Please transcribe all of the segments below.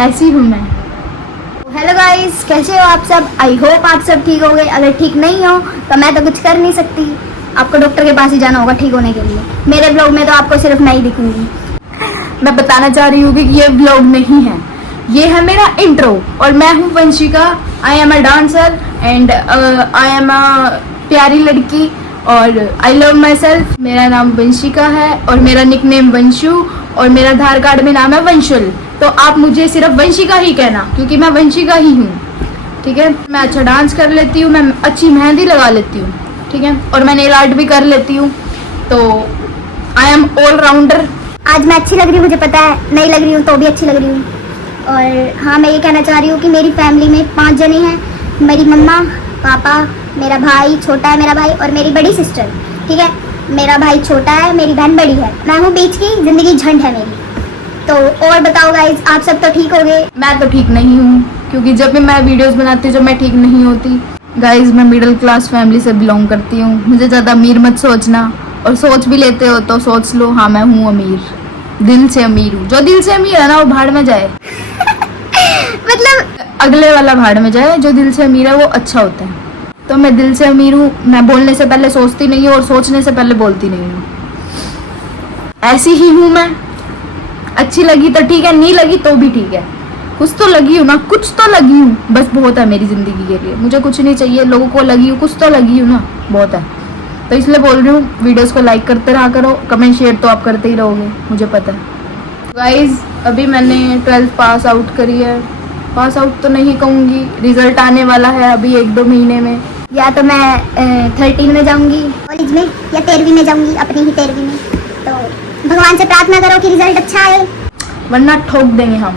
ऐसी हूँ मैं। हेलो गाइस, कैसे हो आप सब? आई होप आप सब ठीक हो गए। अगर ठीक नहीं हो तो मैं तो कुछ कर नहीं सकती, आपको डॉक्टर के पास ही जाना होगा ठीक होने के लिए। मेरे ब्लॉग में तो आपको सिर्फ मैं ही दिखूंगी। मैं बताना चाह रही हूँ कि ये व्लॉग नहीं है, ये है मेरा इंट्रो। और मैं हूँ Vanshika. I am a dancer and I am a प्यारी लड़की और आई लव माई सेल्फ। मेरा नाम वंशिका है और मेरा निकनेम वंशु और मेरा आधार कार्ड में नाम है वंशुल। तो आप मुझे सिर्फ वंशिका ही कहना, क्योंकि मैं वंशिका ही हूँ, ठीक है। मैं अच्छा डांस कर लेती हूँ, मैं अच्छी मेहंदी लगा लेती हूँ, ठीक है, और मैं नेल आर्ट भी कर लेती हूँ। तो आई एम ऑल राउंडर। आज मैं अच्छी लग रही हूँ, मुझे पता है, नहीं लग रही हूँ तो भी अच्छी लग रही हूँ। और हाँ, मैं ये कहना चाह रही हूँ कि मेरी फैमिली में 5 जने हैं। मेरी मम्मा, पापा, मेरा भाई, छोटा है मेरा भाई, और मेरी बड़ी सिस्टर, ठीक है। मेरा भाई छोटा है, मेरी बहन बड़ी है, मैं हूँ बीच की, जिंदगी झंड है मेरी। तो और बताओ गाइज, आप सब तो ठीक हो गए? मैं तो ठीक नहीं हूँ, क्योंकि जब भी मैं वीडियोस बनाती हूँ जब मैं ठीक नहीं होती। गाइज, मैं मिडिल क्लास फैमिली से बिलोंग करती हूँ। मुझे ज़्यादा अमीर मत सोचना, और सोच भी लेते हो तो सोच लो, हाँ मैं हूँ अमीर, दिल से अमीर हूँ। जो दिल से अमीर है ना वो भाड़ में जाए। मतलब अगले वाला भाड़ में जाए, जो दिल से अमीर है वो अच्छा होता है। तो मैं दिल से अमीर हूँ। मैं बोलने से पहले सोचती नहीं हूँ और सोचने से पहले बोलती नहीं हूँ। ऐसी ही हूँ मैं। अच्छी लगी तो ठीक है, नहीं लगी तो भी ठीक है। कुछ तो लगी हूँ ना, कुछ तो लगी हूँ, बस बहुत है मेरी जिंदगी के लिए। मुझे कुछ नहीं चाहिए, लोगों को लगी हूँ, कुछ तो लगी हूँ ना, बहुत है। तो इसलिए बोल रही हूँ, वीडियोस को लाइक करते रहा करो, कमेंट शेयर तो आप करते ही रहोगे, मुझे पता है। गाइज, अभी मैंने 12th पास आउट करी है। पास आउट तो नहीं कहूँगी, रिजल्ट आने वाला है अभी 1-2 महीने में। या तो मैं 13 में जाऊंगी कॉलेज में, या 13वीं में जाऊंगी, अपनी ही 13वीं में। तो भगवान से प्रार्थना करो कि रिजल्ट अच्छा आए, वरना ठोक देंगे हम।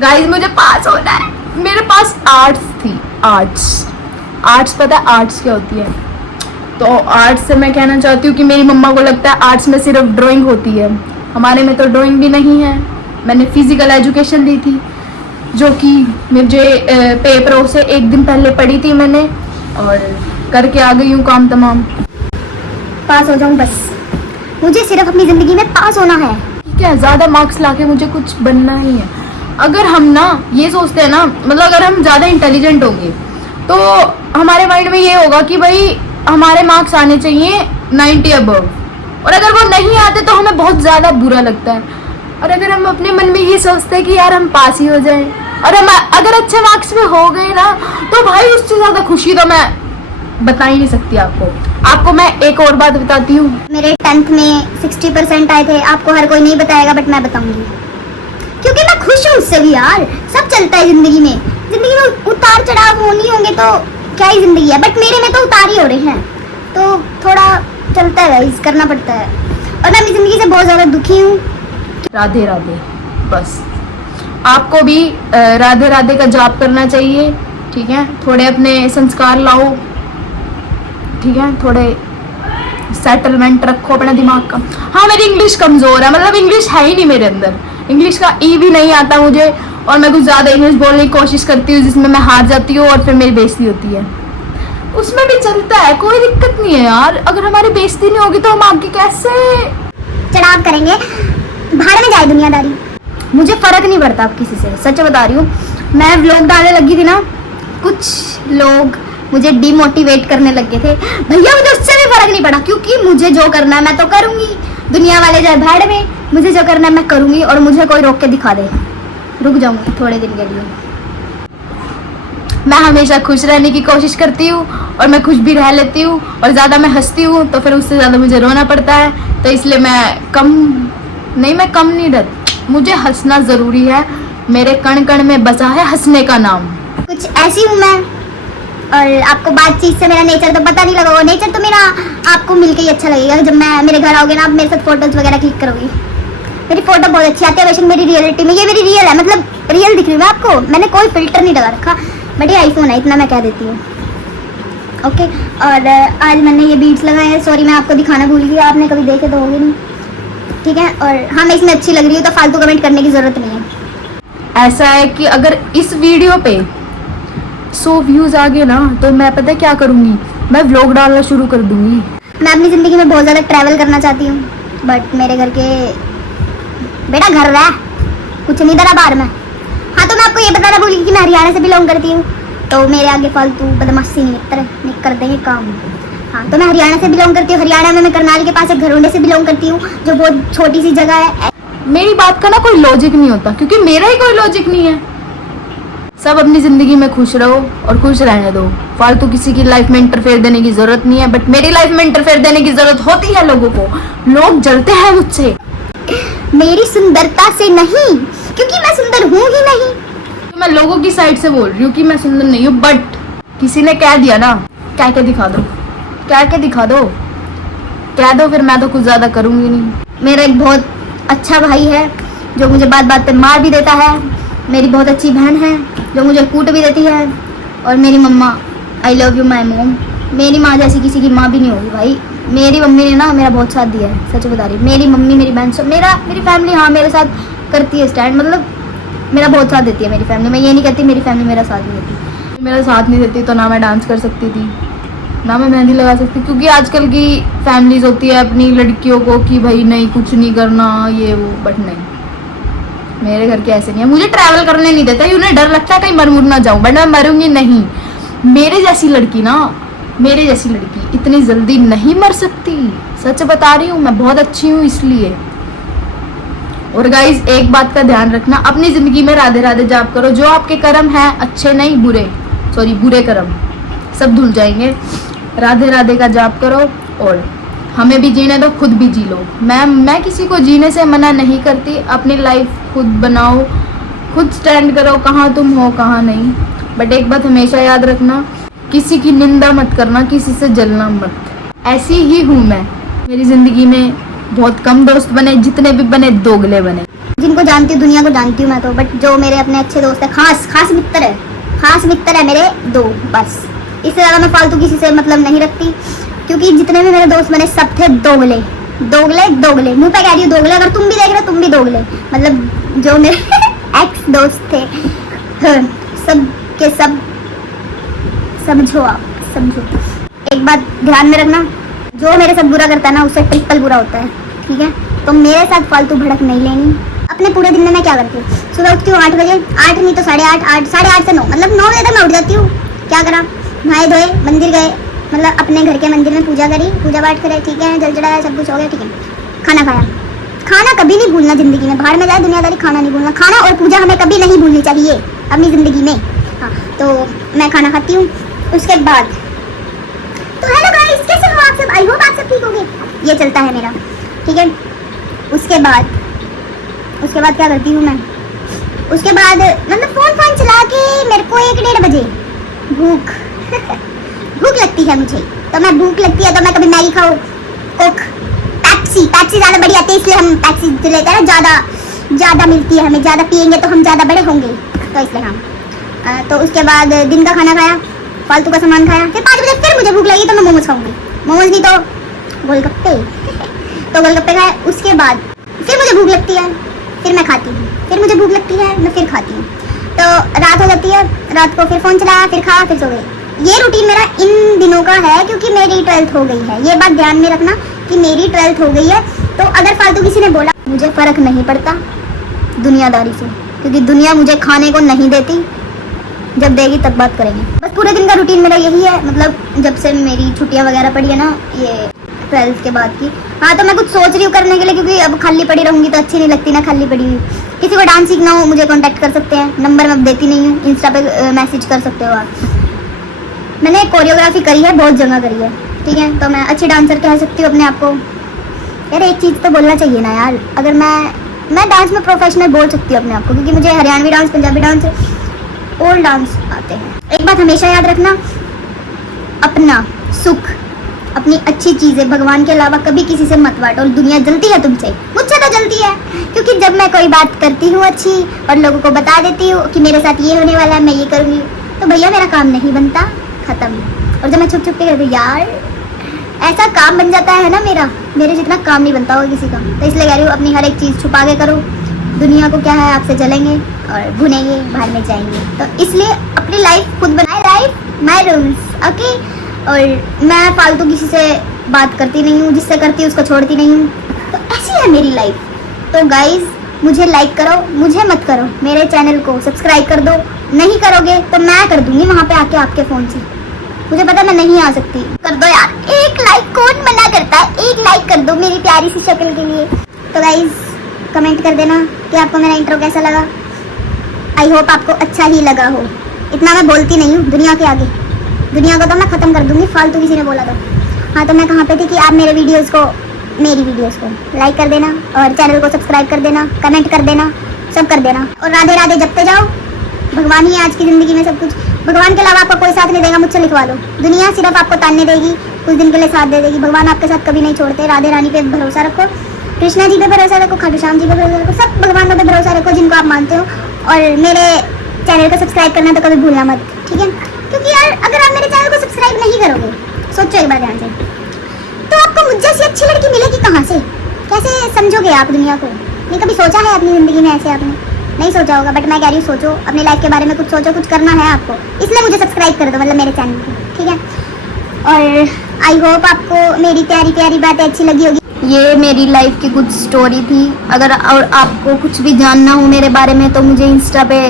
गाइस, मुझे पास होना है। मेरे पास आर्ट्स थी, आर्ट्स पता है आर्ट्स क्या होती है? तो आर्ट्स से मैं कहना चाहती हूँ कि मेरी मम्मा को लगता है आर्ट्स में सिर्फ ड्राइंग होती है। हमारे में तो ड्राइंग भी नहीं है। मैंने फिजिकल एजुकेशन ली थी, जो कि मुझे पेपरों से 1 दिन पहले पढ़ी थी मैंने, और करके आ गई हूँ काम तमाम। पास हो जाऊं बस, मुझे सिर्फ अपनी जिंदगी में पास होना है। ठीक है, ज़्यादा मार्क्स लाके मुझे कुछ बनना ही है। अगर हम ना ये सोचते हैं ना, मतलब अगर हम ज़्यादा इंटेलिजेंट होंगे तो हमारे माइंड में ये होगा कि भाई हमारे मार्क्स आने चाहिए 90 अबव, और अगर वो नहीं आते तो हमें बहुत ज़्यादा बुरा लगता है। और अगर हम अपने मन में ये सोचते हैं कि यार हम पास ही हो जाएं, और हम अगर अच्छे मार्क्स में हो गए ना, तो भाई उससे ज़्यादा खुशी तो मैं बता ही नहीं सकती आपको मैं एक और बात बताती हूँ। मेरे 10th में 60% आए थे। आपको हर कोई नहीं बताएगा, बट मैं बताऊंगी, क्योंकि मैं खुश हूँ उससे भी। यार, सब चलता है जिंदगी में उतार चढ़ाव होनी होंगे तो क्या ही जिंदगी है, बट मेरे में तो उतार ही हो रहे हैं, तो थोड़ा चलता है गाइस, करना पड़ता है। और मैं अपनी जिंदगी से बहुत ज़्यादा दुखी हूँ। राधे राधे। बस आपको भी राधे राधे का जाप करना चाहिए, ठीक है। थोड़े अपने संस्कार लाओ, ठीक है, थोड़े सेटलमेंट रखो अपने दिमाग का। हाँ, मेरी इंग्लिश कमज़ोर है, मतलब इंग्लिश है ही नहीं मेरे अंदर। इंग्लिश का ई भी नहीं आता मुझे, और मैं कुछ ज़्यादा इंग्लिश बोलने की कोशिश करती हूँ जिसमें मैं हार जाती हूँ और फिर मेरी बेइज्जती होती है। उसमें भी चलता है, कोई दिक्कत नहीं है यार। अगर हमारी बेइज्जती नहीं होगी तो हम आगे कैसे चढ़ाव करेंगे? भाड़ में जाए दुनियादारी, मुझे फर्क नहीं पड़ता अब किसी से, सच बता रही हूँ। मैं व्लॉग डालने लगी थी ना, कुछ लोग मुझे डिमोटिवेट करने लगे थे। भैया, मुझे उससे भी फर्क नहीं पड़ा, क्योंकि मुझे जो करना है मैं तो करूँगी। दुनिया वाले जाए भाड़ में, मुझे जो करना है मैं करूँगी, और मुझे कोई रोक के दिखा दे, रुक जाऊँगी थोड़े दिन के लिए। मैं हमेशा खुश रहने की कोशिश करती हूँ, और मैं खुश भी रह लेती हूँ, और ज़्यादा मैं हंसती हूँ तो फिर उससे ज़्यादा मुझे रोना पड़ता है। तो इसलिए मैं कम नहीं रहती। मुझे हंसना ज़रूरी है, मेरे कण कण में बसा है हंसने का नाम। कुछ ऐसी हूँ मैं। और आपको बातचीत से मेरा नेचर तो पता नहीं लगा होगा। नेचर तो मेरा आपको मिलके ही अच्छा लगेगा। जब मैं मेरे घर आओगे ना, आप मेरे साथ फोटोज वगैरह क्लिक करोगी। मेरी फोटो बहुत अच्छी आती है वैसे मेरी रियलिटी में। ये मेरी रियल है, मतलब रियल दिख रही हूँ मैं आपको। मैंने कोई फिल्टर नहीं लगा रखा, बट ये आईफोन है, इतना मैं कह देती हूँ। ओके, और आज मैंने ये बीट्स लगाए हैं। सॉरी, मैं आपको दिखाना भूल गई, आपने कभी देखे तो होंगे नहीं, ठीक है। और हाँ, मैं इसमें अच्छी लग रही हूँ, तो फालतू कमेंट करने की ज़रूरत नहीं है। ऐसा है कि अगर इस वीडियो पे 100 व्यूज़ आ गए ना, तो मैं पता है क्या करूँगी, मैं व्लॉग डालना शुरू कर दूँगी। मैं अपनी ज़िंदगी में बहुत ज़्यादा ट्रैवल करना चाहती हूँ, बट मेरे घर के बेटा घर रहा कुछ नहीं डरा बाहर में। हाँ तो मैं आपको ये बताना भूल गई कि मैं हरियाणा से बिलोंग करती हूँ, तो मेरे आगे फालतू बदमाशी नहीं कर देंगे काम। हाँ तो मैं हरियाणा से बिलोंग करती हूँ। हरियाणा में मैं करनाल के पास एक घरोंडे से बिलोंग करती हूँ, जो बहुत छोटी सी जगह है। मेरी बात का ना कोई लॉजिक नहीं होता, क्योंकि मेरा ही कोई लॉजिक नहीं है। सब अपनी जिंदगी में खुश रहो और खुश रहने दो। फालतू किसी की लाइफ में इंटरफेयर देने की जरूरत नहीं है, बट मेरी लाइफ में इंटरफेयर देने की जरूरत होती है लोगों को। लोग जलते हैं मुझसे मेरी सुंदरता से नहीं, क्योंकि मैं सुंदर हूँ ही नहीं। तो मैं लोगों की साइड से बोल रही हूँ कि मैं सुंदर नहीं हूँ, बट किसी ने कह दिया ना, कह के दिखा दो, कह के दिखा दो, कह दो, फिर मैं तो कुछ ज्यादा करूंगी नहीं। मेरा एक बहुत अच्छा भाई है जो मुझे बात बात पे मार भी देता है। मेरी बहुत अच्छी बहन है जो मुझे कूट भी देती है। और मेरी मम्मा, आई लव यू माई मोम। मेरी माँ जैसी किसी की माँ भी नहीं होगी भाई। मेरी मम्मी ने ना मेरा बहुत साथ दिया है, सच बता रही। मेरी मम्मी, मेरी बहन, सब मेरी फैमिली हाँ मेरे साथ करती है स्टैंड, मतलब मेरा बहुत साथ देती है मेरी फैमिली। मैं ये नहीं कहती मेरी फैमिली मेरा साथ नहीं देती। मेरा साथ नहीं देती तो ना मैं डांस कर सकती थी, ना मैं मेहंदी लगा सकती, क्योंकि आजकल की फैमिलीज होती है अपनी लड़कियों को कि भाई नहीं कुछ नहीं करना ये वो, बट नहीं, मेरे घर के ऐसे नहीं है। मुझे ट्रैवल करने नहीं देता, उन्हें डर लगता है कहीं मर मुर ना जाऊं, बट मैं मरूंगी नहीं। मेरे जैसी लड़की ना, मेरे जैसी लड़की इतनी जल्दी नहीं मर सकती, सच बता रही हूँ। मैं बहुत अच्छी हूँ इसलिए। और गाइज एक बात का ध्यान रखना, अपनी जिंदगी में राधे राधे जाप करो। जो आपके कर्म हैं अच्छे नहीं बुरे, सॉरी बुरे कर्म, सब धुल जाएंगे। राधे राधे का जाप करो और हमें भी जीने दो, खुद भी जी लो। मैं किसी को जीने से मना नहीं करती। अपनी लाइफ खुद बनाओ, खुद स्टैंड करो, कहाँ तुम हो कहाँ नहीं। बट एक बात हमेशा याद रखना, किसी की निंदा मत करना, किसी से जलना मत। ऐसी ही हूँ मैं। मेरी जिंदगी में बहुत कम दोस्त बने, जितने भी बने दोगले बने। जिनको जानती हूँ, दुनिया को जानती हूँ मैं तो, बट जो मेरे अपने अच्छे दोस्त है, खास मित्र है मेरे दो, बस। इससे ज़्यादा मैं फालतू किसी से मतलब नहीं रखती, क्योंकि जितने भी मेरे दोस्त बने सब थे दोगले। मुंह पे कह रही हूँ दोगले, अगर तुम भी देख रहे हो तुम भी दोगले। मतलब जो मेरे एक्स दोस्त थे, सब के सब समझो, आप समझो। एक बात ध्यान में रखना, जो मेरे साथ बुरा करता है ना उससे ट्रिपल बुरा होता है, ठीक है? तो मेरे साथ फालतू भड़क नहीं लेनी। अपने पूरे दिन में मैं क्या करती हूँ, सुबह उठती हूँ 8 बजे, 8 नहीं तो 8:30, 8:30 से 9, मतलब 9 बजे तक मैं उठ जाती हूँ। क्या करा, नहाए धोए, मंदिर गए, मतलब अपने घर के मंदिर में पूजा करी, पूजा पाठ करे, ठीक है, जल चढ़ाया, सब कुछ हो गया, ठीक है। खाना खाया। खाना कभी नहीं भूलना जिंदगी में, बाहर में जाए दुनियादारी, खाना नहीं भूलना। खाना और पूजा हमें कभी नहीं भूलनी चाहिए अपनी जिंदगी में। हाँ तो मैं खाना खाती हूँ। उसके बाद तो हेलो गाइस, कैसे हो आप सब? आई होप आप सब ठीक होंगे। ये चलता है मेरा, ठीक है। उसके बाद क्या करती हूँ मैं, उसके बाद मतलब फोन चला के मेरे को 1-1:30 बजे भूख लगती है मुझे। तो मैं भूख लगती है तो मैं कभी मैगी खाऊं, कोक, पेप्सी ज़्यादा बढ़िया आती है, इसलिए हम पेप्सी लेते हैं। ज़्यादा मिलती है हमें, ज़्यादा पियेंगे तो हम ज़्यादा बड़े होंगे, तो इसलिए हम तो उसके बाद दिन का खाना खाया, फालतू का सामान खाया। फिर 5 बजे फिर मुझे भूख लगी तो मैं मोमोज खाऊंगी, मोमोज नहीं तो गोलगप्पे तो गोलगप्पे खाए। उसके बाद फिर मुझे भूख लगती है, फिर मैं खाती हूँ, फिर मुझे भूख लगती है, मैं फिर खाती हूँ। तो रात हो जाती है, रात को फिर फ़ोन चलाया, फिर खाया, फिर सो गई। ये रूटीन मेरा इन दिनों का है, क्योंकि मेरी 12th हो गई है। ये बात ध्यान में रखना कि मेरी 12th हो गई है। तो अगर फालतू किसी ने बोला, मुझे फ़र्क नहीं पड़ता दुनियादारी से, क्योंकि दुनिया मुझे खाने को नहीं देती। जब देगी तब बात करेंगे। बस पूरे दिन का रूटीन मेरा यही है, मतलब जब से मेरी छुट्टियां वगैरह पड़ी है ना, ये 12th के बाद की। हाँ तो मैं कुछ सोच रही हूँ करने के लिए, क्योंकि अब खाली पड़ी रहूँगी तो अच्छी नहीं लगती ना खाली पड़ी हुई। किसी को डांस सीखना हो मुझे कांटेक्ट कर सकते हैं, नंबर मैं देती नहीं हूँ, इंस्टा पे मैसेज कर सकते हो आप। मैंने कोरियोग्राफी करी है, बहुत जगह करी है, ठीक है। तो मैं अच्छी डांसर कह सकती हूँ अपने आप को। यार एक चीज़ तो बोलना चाहिए ना यार, अगर मैं डांस में प्रोफेशनल बोल सकती हूँ अपने आप को, क्योंकि मुझे Haryanvi dance, Punjabi dance, all dance आते हैं। एक बात हमेशा याद रखना, अपना सुख, अपनी अच्छी चीज़ें भगवान के अलावा कभी किसी से मत बांटो। और दुनिया जलती है तुमसे, मुझसे तो जलती है, क्योंकि जब मैं कोई बात करती हूँ अच्छी और लोगों को बता देती हूँ कि मेरे साथ ये होने वाला है, मैं ये करूँगी, तो भैया मेरा काम नहीं बनता, ख़त्म। और जब मैं छुप के कहती हूँ यार ऐसा काम बन जाता है ना मेरे जितना काम नहीं बनता होगा किसी का। तो इसलिए कह रही हूँ, अपनी हर एक चीज़ छुपा के करो। दुनिया को क्या है, आपसे जलेंगे और भुनेंगे, बाहर में जाएंगे। तो इसलिए अपनी लाइफ खुद बनाए, लाइफ माय रूल्स, ओके। और मैं फालतू किसी से बात करती नहीं हूँ, जिससे करती हूँ उसको छोड़ती नहीं हूँ। तो ऐसी है मेरी लाइफ। तो गाइज मुझे लाइक करो, मुझे मत करो, मेरे चैनल को सब्सक्राइब कर दो। नहीं करोगे तो मैं कर दूंगी वहाँ पे आके आपके फ़ोन से। मुझे पता मैं नहीं आ सकती। कर दो यार, एक लाइक कौन मना करता है, एक लाइक कर दो मेरी प्यारी सी शक्ल के लिए। तो गाइज कमेंट कर देना कि आपको मेरा इंट्रो कैसा लगा। आई होप आपको अच्छा ही लगा हो। इतना मैं बोलती नहीं हूँ दुनिया के आगे, दुनिया को तो मैं ख़त्म कर दूंगी फालतू किसी ने बोला तो। हाँ तो मैं कहाँ पे थी कि आप मेरी वीडियोस को लाइक कर देना और चैनल को सब्सक्राइब कर देना, कमेंट कर देना, सब कर देना। और राधे राधे जपते जाओ। भगवान ही है आज की ज़िंदगी में सब कुछ। भगवान के अलावा आपका कोई साथ नहीं देगा, मुझसे लिखवा लो। दुनिया सिर्फ आपको तानने देगी, कुछ दिन के लिए साथ दे देगी। भगवान आपके साथ कभी नहीं छोड़ते। राधे रानी पे भरोसा रखो, कृष्णा जी पे भरोसा रखो, खाटू श्याम जी पे भरोसा रखो, सब भगवानों पे भरोसा रखो जिनको आप मानते हो। और मेरे चैनल को सब्सक्राइब करना तो कभी भूलना मत, ठीक है? क्योंकि यार अगर आप मेरे चैनल को सब्सक्राइब नहीं करोगे, सोचो एक बार ध्यान से, तो आपको मुझ जैसी अच्छी लड़की मिलेगी कहाँ से? कैसे समझोगे आप दुनिया को? नहीं कभी सोचा है अपनी ज़िंदगी में ऐसे? आपने नहीं सोचा होगा, बट मैं कह रही हूँ सोचो, अपने लाइफ के बारे में कुछ सोचो, कुछ करना है आपको। इसलिए मुझे सब्सक्राइब कर दो, मतलब मेरे चैनल को, ठीक है? और आई होप आपको मेरी प्यारी प्यारी बातें अच्छी लगी होगी। ये मेरी लाइफ की कुछ स्टोरी थी। अगर और आपको कुछ भी जानना हो मेरे बारे में तो मुझे इंस्टा पे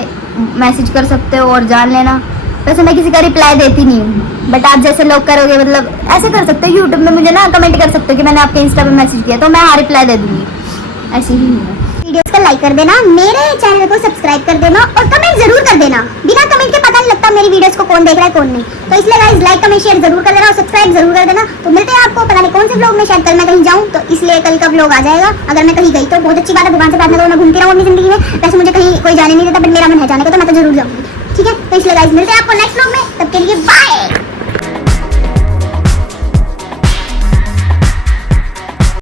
मैसेज कर सकते हो और जान लेना। वैसे मैं किसी का रिप्लाई देती नहीं हूँ, बट आप जैसे लोग करोगे, मतलब ऐसे कर सकते हो यूट्यूब में मुझे ना कमेंट कर सकते हो कि मैंने आपके इंस्टा पे मैसेज किया, तो मैं हाँ रिप्लाई दे दूँगी। ऐसी ही हूँ। वीडियोस को लाइक कर देना, मेरे चैनल को सब्सक्राइब कर देना और कमेंट जरूर कर देना। बिना कमेंट के पता नहीं लगता मेरी वीडियोस को कौन देख रहा है कौन नहीं। तो इसलिए गाइस लाइक कमेंट शेयर जरूर कर देना और सब्सक्राइब जरूर कर देना। तो मिलते हैं आपको पता नहीं कौन से व्लॉग में, शायद कल मैं कहीं जाऊँ तो इसलिए कल का व्लॉग आ जाएगा। अगर मैं कहीं गई तो बहुत अच्छी बात है, भगवान से प्रार्थना करो मैं घूमती रहूँ अपनी जिंदगी में। वैसे मुझे कहीं कोई जाने नहीं देता, बट मेरा मन है जाने का तो मैं तो जरूर जाऊँगी, ठीक है? तो इसलिए गाइस मिलते हैं आपको नेक्स्ट व्लॉग में, तब के लिए बाय।